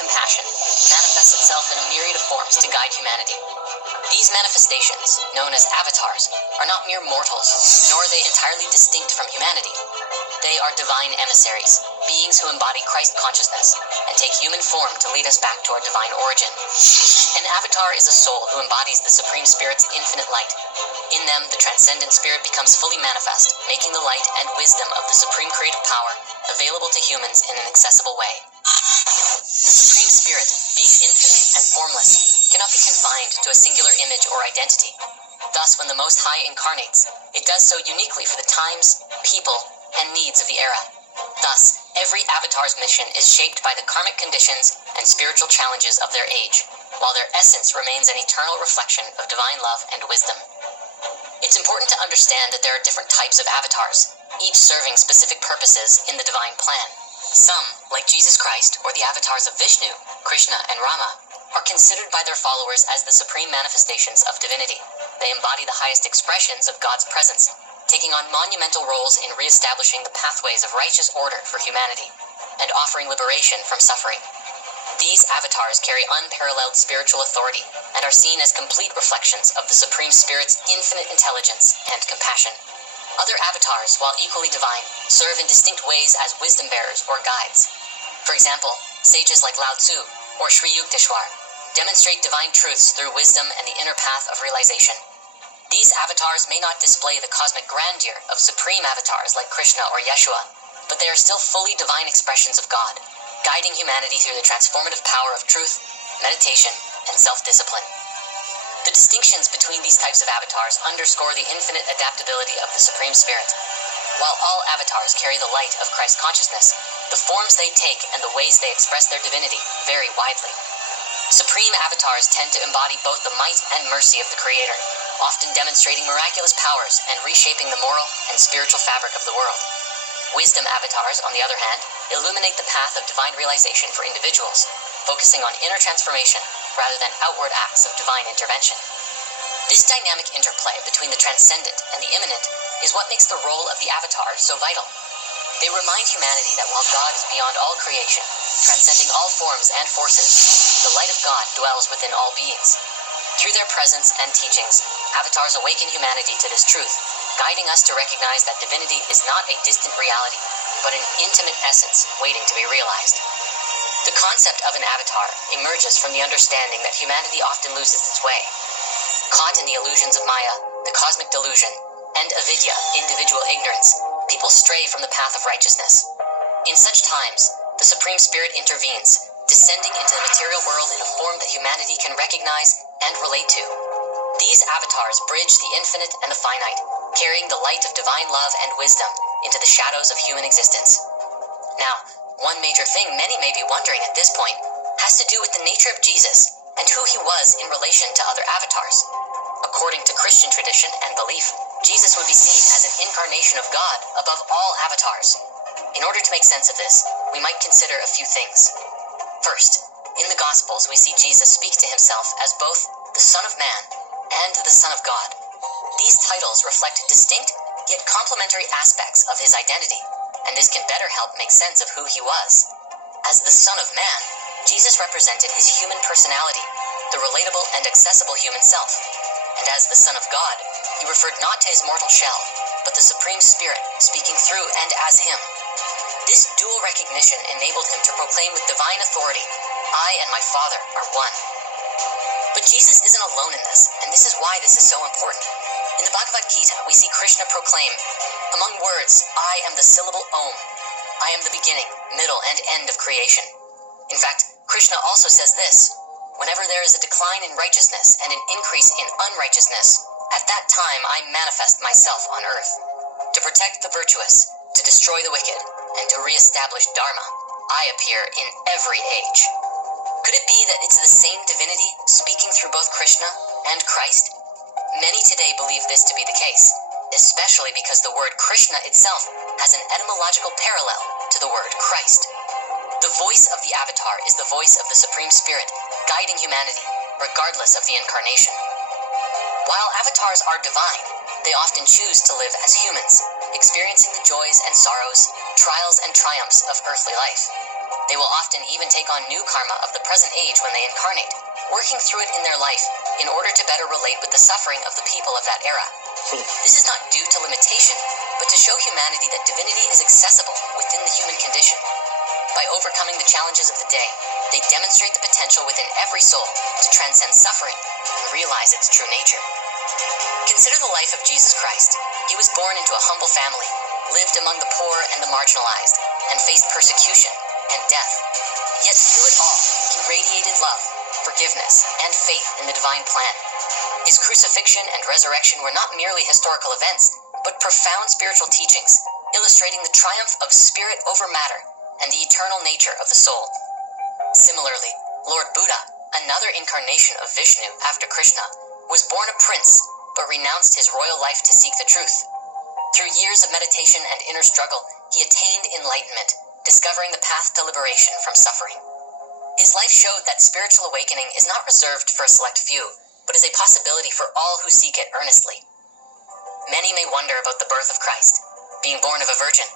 Compassion manifests itself in a myriad of forms to guide humanity. These manifestations, known as avatars, are not mere mortals, nor are they entirely distinct from humanity. They are divine emissaries, beings who embody Christ consciousness and take human form to lead us back to our divine origin. An avatar is a soul who embodies the Supreme Spirit's infinite light. In them, the transcendent spirit becomes fully manifest, making the light and wisdom of the supreme creative power available to humans in an accessible way. The Supreme Spirit, being infinite and formless, cannot be confined to a singular image or identity. Thus, when the Most High incarnates, it does so uniquely for the times, people, and needs of the era. Thus, every avatar's mission is shaped by the karmic conditions and spiritual challenges of their age, while their essence remains an eternal reflection of divine love and wisdom. It's important to understand that there are different types of avatars, each serving specific purposes in the divine plan. Some, like Jesus Christ or the avatars of Vishnu, Krishna, and Rama, are considered by their followers as the supreme manifestations of divinity. They embody the highest expressions of God's presence, taking on monumental roles in re-establishing the pathways of righteous order for humanity and offering liberation from suffering. These avatars carry unparalleled spiritual authority and are seen as complete reflections of the Supreme Spirit's infinite intelligence and compassion. Other avatars, while equally divine, serve in distinct ways as wisdom bearers or guides. For example, sages like Lao Tzu or Sri Yukteswar demonstrate divine truths through wisdom and the inner path of realization. These avatars may not display the cosmic grandeur of supreme avatars like Krishna or Yeshua, but they are still fully divine expressions of God, guiding humanity through the transformative power of truth, meditation, and self-discipline. The distinctions between these types of avatars underscore the infinite adaptability of the Supreme Spirit. While all avatars carry the light of Christ consciousness, the forms they take and the ways they express their divinity vary widely. Supreme avatars tend to embody both the might and mercy of the Creator, often demonstrating miraculous powers and reshaping the moral and spiritual fabric of the world. Wisdom avatars, on the other hand, illuminate the path of divine realization for individuals, focusing on inner transformation rather than outward acts of divine intervention. This dynamic interplay between the transcendent and the immanent is what makes the role of the avatar so vital. They remind humanity that while God is beyond all creation, transcending all forms and forces, the light of God dwells within all beings. Through their presence and teachings, avatars awaken humanity to this truth, guiding us to recognize that divinity is not a distant reality, but an intimate essence waiting to be realized. The concept of an avatar emerges from the understanding that humanity often loses its way. Caught in the illusions of Maya, the cosmic delusion, and avidya, individual ignorance, people stray from the path of righteousness. In such times, the Supreme Spirit intervenes, descending into the material world in a form that humanity can recognize and relate to. These avatars bridge the infinite and the finite, carrying the light of divine love and wisdom into the shadows of human existence. Now, one major thing many may be wondering at this point has to do with the nature of Jesus and who he was in relation to other avatars. According to Christian tradition and belief, Jesus would be seen as an incarnation of God above all avatars. In order to make sense of this, we might consider a few things. First, in the Gospels we see Jesus speak to himself as both the Son of Man and the Son of God. These titles reflect distinct yet complementary aspects of his identity, and this can better help make sense of who he was. As the Son of Man, Jesus represented his human personality, the relatable and accessible human self. And as the Son of God, he referred not to his mortal shell, but the Supreme Spirit speaking through and as him. This dual recognition enabled him to proclaim with divine authority, "I and my Father are one." But Jesus isn't alone in this, and this is why this is so important. In the Bhagavad Gita, we see Krishna proclaim, "Among words, I am the syllable Om. I am the beginning, middle, and end of creation." In fact, Krishna also says this, "Whenever there is a decline in righteousness and an increase in unrighteousness, at that time I manifest myself on earth, to protect the virtuous, to destroy the wicked, and to re-establish Dharma. I appear in every age." Could it be that it's the same divinity speaking through both Krishna and Christ? Many today believe this to be the case, especially because the word Krishna itself has an etymological parallel to the word Christ. The voice of the avatar is the voice of the Supreme Spirit, guiding humanity, regardless of the incarnation. While avatars are divine, they often choose to live as humans, experiencing the joys and sorrows, trials and triumphs of earthly life. They will often even take on new karma of the present age when they incarnate, working through it in their life in order to better relate with the suffering of the people of that era. This is not due to limitation, but to show humanity that divinity is accessible within the human condition. By overcoming the challenges of the day, they demonstrate the potential within every soul to transcend suffering and realize its true nature. Consider the life of Jesus Christ. He was born into a humble family, lived among the poor and the marginalized, and faced persecution and death. Yet through it all, he radiated love, forgiveness, and faith in the divine plan. His crucifixion and resurrection were not merely historical events, but profound spiritual teachings, illustrating the triumph of spirit over matter and the eternal nature of the soul. Similarly, Lord Buddha, another incarnation of Vishnu after Krishna, was born a prince, but renounced his royal life to seek the truth. Through years of meditation and inner struggle, he attained enlightenment, discovering the path to liberation from suffering. His life showed that spiritual awakening is not reserved for a select few, but is a possibility for all who seek it earnestly. Many may wonder about the birth of Christ, being born of a virgin.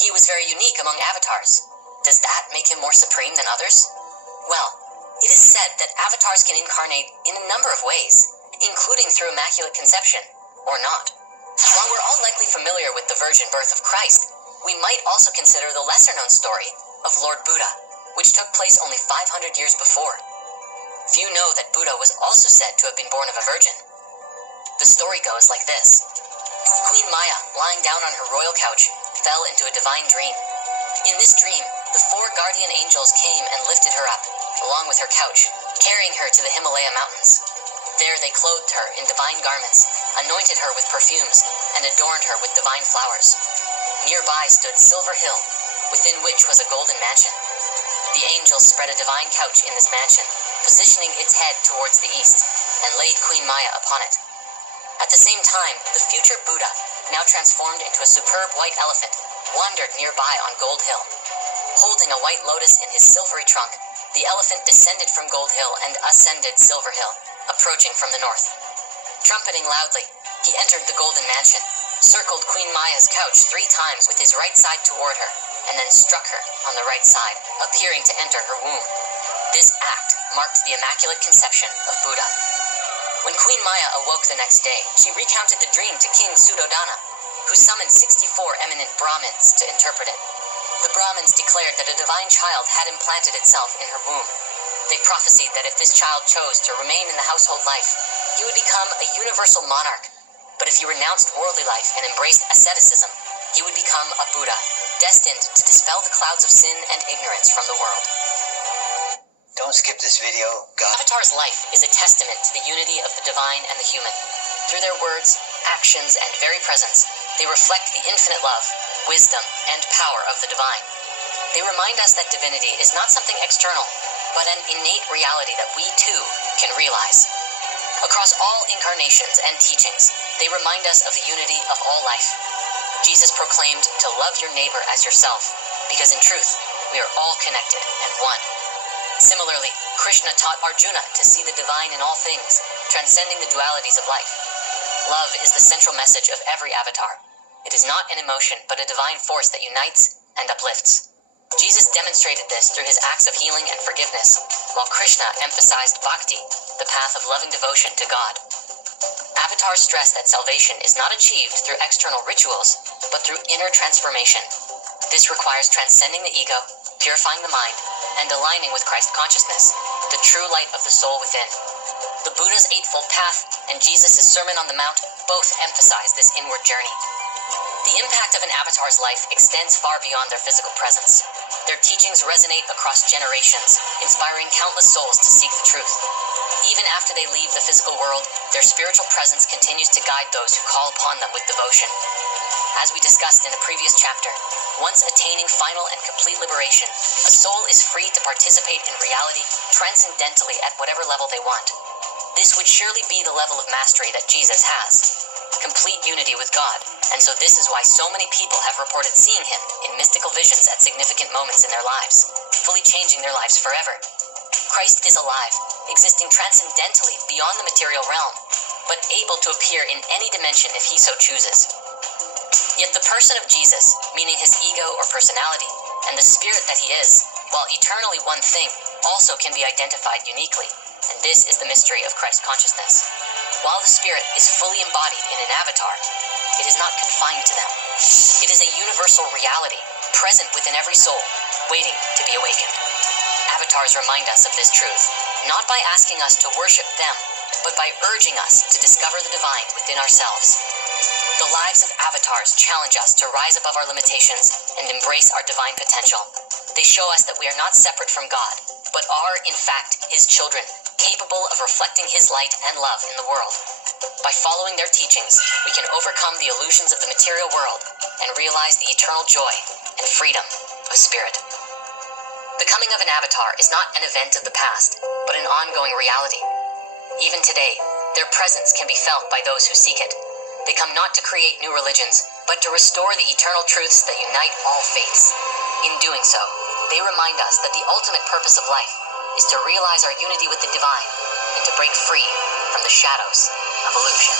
He was very unique among avatars. Does that make him more supreme than others? Well, it is said that avatars can incarnate in a number of ways, including through immaculate conception, or not. While we're all likely familiar with the virgin birth of Christ, we might also consider the lesser-known story of Lord Buddha, which took place only 500 years before. Few know that Buddha was also said to have been born of a virgin. The story goes like this. Queen Maya, lying down on her royal couch, fell into a divine dream. In this dream, the 4 guardian angels came and lifted her up, along with her couch, carrying her to the Himalaya mountains. There they clothed her in divine garments, anointed her with perfumes, and adorned her with divine flowers. Nearby stood Silver Hill, within which was a golden mansion. The angels spread a divine couch in this mansion, positioning its head towards the east, and laid Queen Maya upon it. At the same time, the future Buddha, now transformed into a superb white elephant, wandered nearby on Gold Hill. Holding a white lotus in his silvery trunk, the elephant descended from Gold Hill and ascended Silver Hill, approaching from the north. Trumpeting loudly, he entered the golden mansion, circled Queen Maya's couch 3 times with his right side toward her, and then struck her on the right side, appearing to enter her womb. This act marked the immaculate conception of Buddha. When Queen Maya awoke the next day, she recounted the dream to King Suddhodana, who summoned 64 eminent Brahmins to interpret it. The Brahmins declared that a divine child had implanted itself in her womb. They prophesied that if this child chose to remain in the household life, he would become a universal monarch. But if he renounced worldly life and embraced asceticism, he would become a Buddha, destined to dispel the clouds of sin and ignorance from the world. Don't skip this video, God. Avatar's life is a testament to the unity of the divine and the human. Through their words, actions, and very presence, they reflect the infinite love, wisdom, and power of the divine. They remind us that divinity is not something external, but an innate reality that we too can realize. Across all incarnations and teachings, they remind us of the unity of all life. Jesus proclaimed to love your neighbor as yourself, because in truth, we are all connected and one. Similarly, Krishna taught Arjuna to see the divine in all things, transcending the dualities of life. Love is the central message of every avatar. It is not an emotion, but a divine force that unites and uplifts. Jesus demonstrated this through his acts of healing and forgiveness, while Krishna emphasized bhakti, the path of loving devotion to God. Avatars stress that salvation is not achieved through external rituals, but through inner transformation. This requires transcending the ego, purifying the mind, and aligning with Christ consciousness, the true light of the soul within. The Buddha's Eightfold Path and Jesus' Sermon on the Mount both emphasize this inward journey. The impact of an avatar's life extends far beyond their physical presence. Their teachings resonate across generations, inspiring countless souls to seek the truth. Even after they leave the physical world, their spiritual presence continues to guide those who call upon them with devotion. As we discussed in a previous chapter, once attaining final and complete liberation, a soul is free to participate in reality transcendentally at whatever level they want. This would surely be the level of mastery that Jesus has. Complete unity with God, and so this is why so many people have reported seeing him in mystical visions at significant moments in their lives, fully changing their lives forever. Christ is alive, existing transcendentally beyond the material realm, but able to appear in any dimension if he so chooses. Yet the person of Jesus, meaning his ego or personality, and the spirit that he is, while eternally one thing also can be identified uniquely, and this is the mystery of Christ consciousness. While the Spirit is fully embodied in an avatar, it is not confined to them. It is a universal reality, present within every soul, waiting to be awakened. Avatars remind us of this truth, not by asking us to worship them, but by urging us to discover the divine within ourselves. The lives of avatars challenge us to rise above our limitations and embrace our divine potential. They show us that we are not separate from God, but are, in fact, His children, capable of reflecting His light and love in the world. By following their teachings, we can overcome the illusions of the material world and realize the eternal joy and freedom of spirit. The coming of an avatar is not an event of the past, but an ongoing reality. Even today, their presence can be felt by those who seek it. They come not to create new religions, but to restore the eternal truths that unite all faiths. In doing so, they remind us that the ultimate purpose of life is to realize our unity with the divine and to break free from the shadows of illusion.